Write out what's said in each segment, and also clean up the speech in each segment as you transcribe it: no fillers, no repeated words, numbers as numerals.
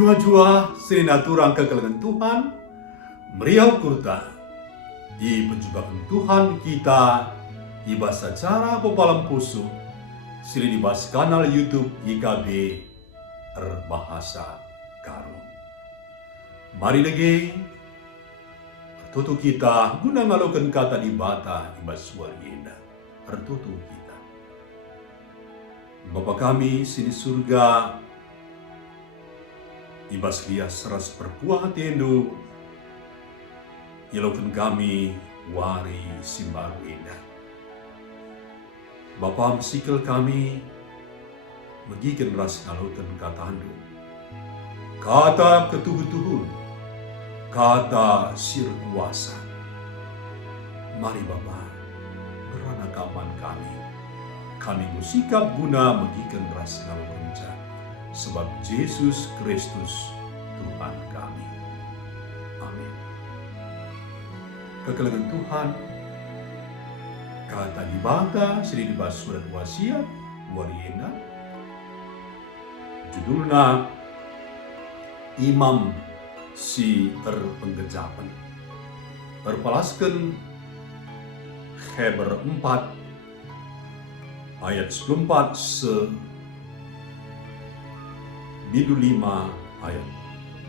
Jua-jua senaturang kekalangan Tuhan, meriau kurta, i penjubakan Tuhan kita, iba secara pepalam pusu, sili dibas kanal YouTube IKB Berbahasa Karo. Mari lagi, tertutu kita guna ngalokan kata di bata iba suara indah, tertutu kita. Bapa kami sini surga, ibas lias seras berpuah tendu, ilokan kami wari simbaru indah. Bapa mesikil kami, megikan ras ngalokan kata andu, kata ketuhu-tuhu, kata sir kuasa. Mari Bapa, berana kapan kami musikap guna megikan ras ngalokan sebab Yesus Kristus Tuhan kami. Amin. Kekalangan Tuhan, kata dibata sering dibahas surat wasiat warienda, judulnya Imam si terpenggejapan. Berpalaskan Heber 4 ayat 14 Bidu 5 ayat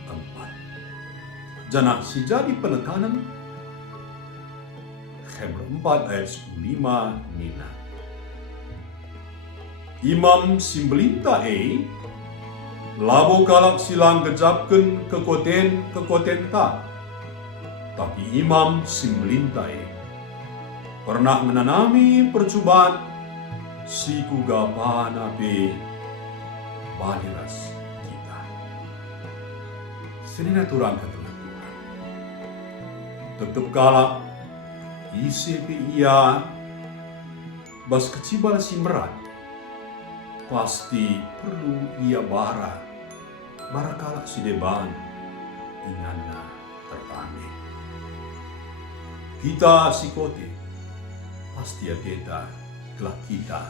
4. Jangan si jadi penekanan Heber 4 ayat 15 nina. Imam simbelinta labo kalak silang gejapkan kekoten ta. Tapi imam simbelinta pernah menanami percubaan si kugapan ape baliras. Senina turang kata Tuhan. Tetap galak, ICP ia bas kecibal simberan. Pasti perlu ia bara kalak si deban inganna terpambe. Kita si kote, pasti kita telah kita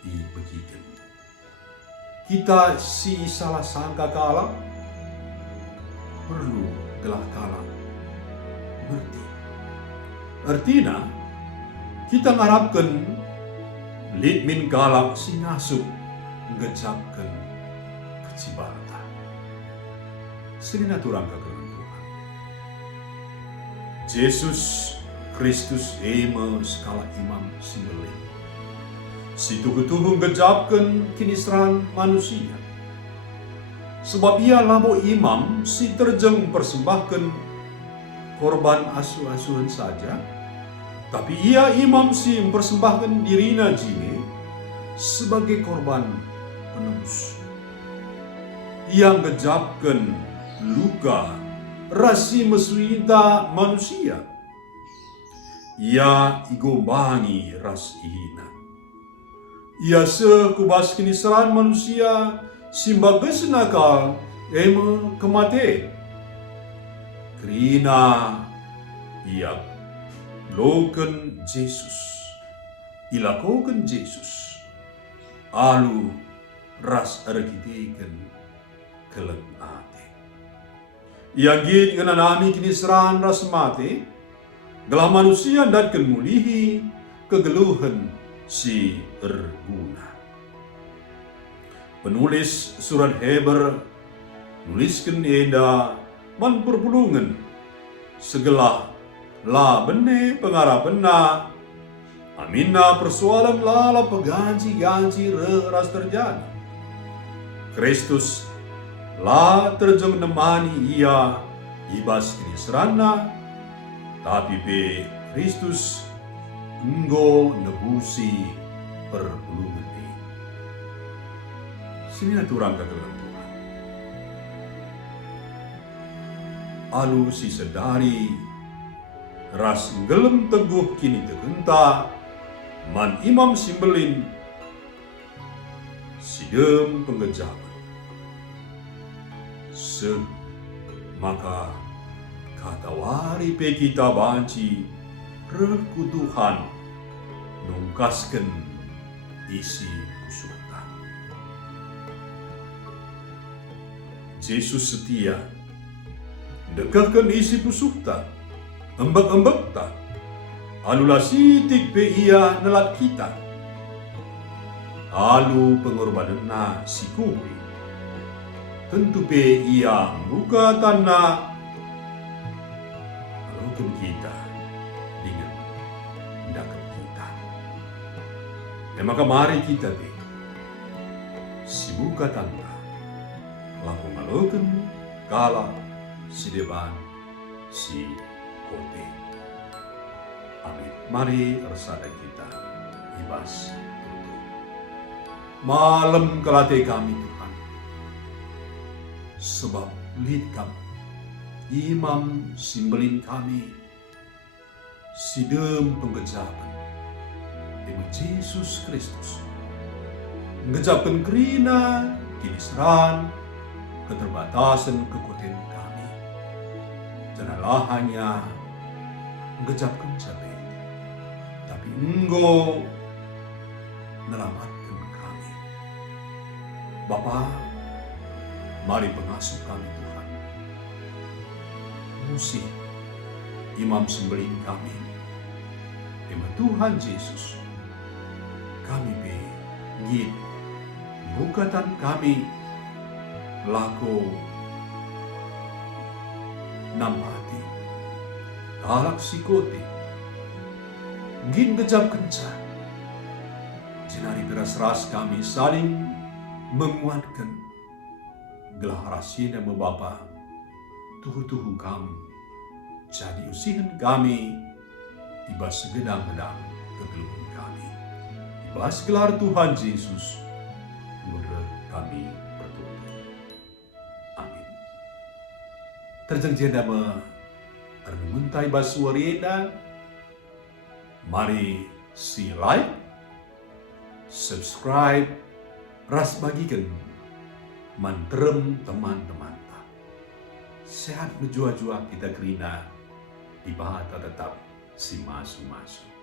dibegitu. Kita si salah sangka kalah, perlu telah kalah ngerti. Artinya, kita ngarapkan litmin kalak si ngasup ngejapkan kecibalta. Senina turang kekalan Tuhan. Yesus Kristus skala imam simbolin. Si tuhu-tuhu ngejapkan kiniseran manusia. Sebab ia labo imam si terjeng persembahkan korban asuh-asuhan saja, tapi ia imam si mempersembahkan dirina jine sebagai korban penebus. Ia ngejapkan luka rasi mesuita manusia. Ia igombangi ras ihina. Ia sekubas kiniseran manusia simbagas nakal ema kemate. Krina ia loken Yesus. Ilakoken Yesus. Alu ras arkiteken keleng ate. Ia git ngananami kiniseran ras mate. Gelah manusia datken mulihi kegeluhan si erguna. Penulis surat Heber nuliskan eda man perpulungan segelah la bene pengarapena aminna persoalan lala peganji-ganji ras terjadi. Kristus la terjeng nemani ia ibas ini serana, tapi be Kristus enggo nebusi perpulungan. Sini turang kekalan Tuhan. Alu si sedari ras gelem teguh kini tegenta man imam simbelin sidem penggejaman. Maka kata wari pe kita banci rekutuhan nungkasken isi pusukan. Yesus setia, dekahkan isi pusuk ta, embek-embek ta, alulah sitik pe ia nelat kita, alu pengorbanan na si kubi, tentu pe ia buka tanah, rukun kita dengan dakap kita. Dan maka mari kita be, si buka tanah, laku ngaloken kala si depan si kote. Amin. Mari resada kita ibas tutup. Malam kelate kami Tuhan, sebab lid kami imam simbelin kami sidem penggejapan demi Yesus Kristus menggejapkan kerina kini seran keterbatasan kekuatan kami. Janganlah hanya menggejapkan cabai, tapi Engkau menyelamatkan kami. Bapa, mari pengasuh kami Tuhan. Musik imam sembelih kami, demi Tuhan Yesus, kami be ngid bukatan kami laku nampati talak sikote ngin gejap kenca jenari beras-ras kami saling menguatkan gelah rasina membapa tuhu-tuhu kami jadi usihan kami tiba segedang-gedang kegeluhan kami tiba gelar Tuhan Yesus menurut kami bertutup. Amin. Terjang nama termentai basuarina. Mari si like, subscribe, ras bagikan mantrem teman-teman. Sehat berjua-jua kita kerina di bahata tetap si masu-masu.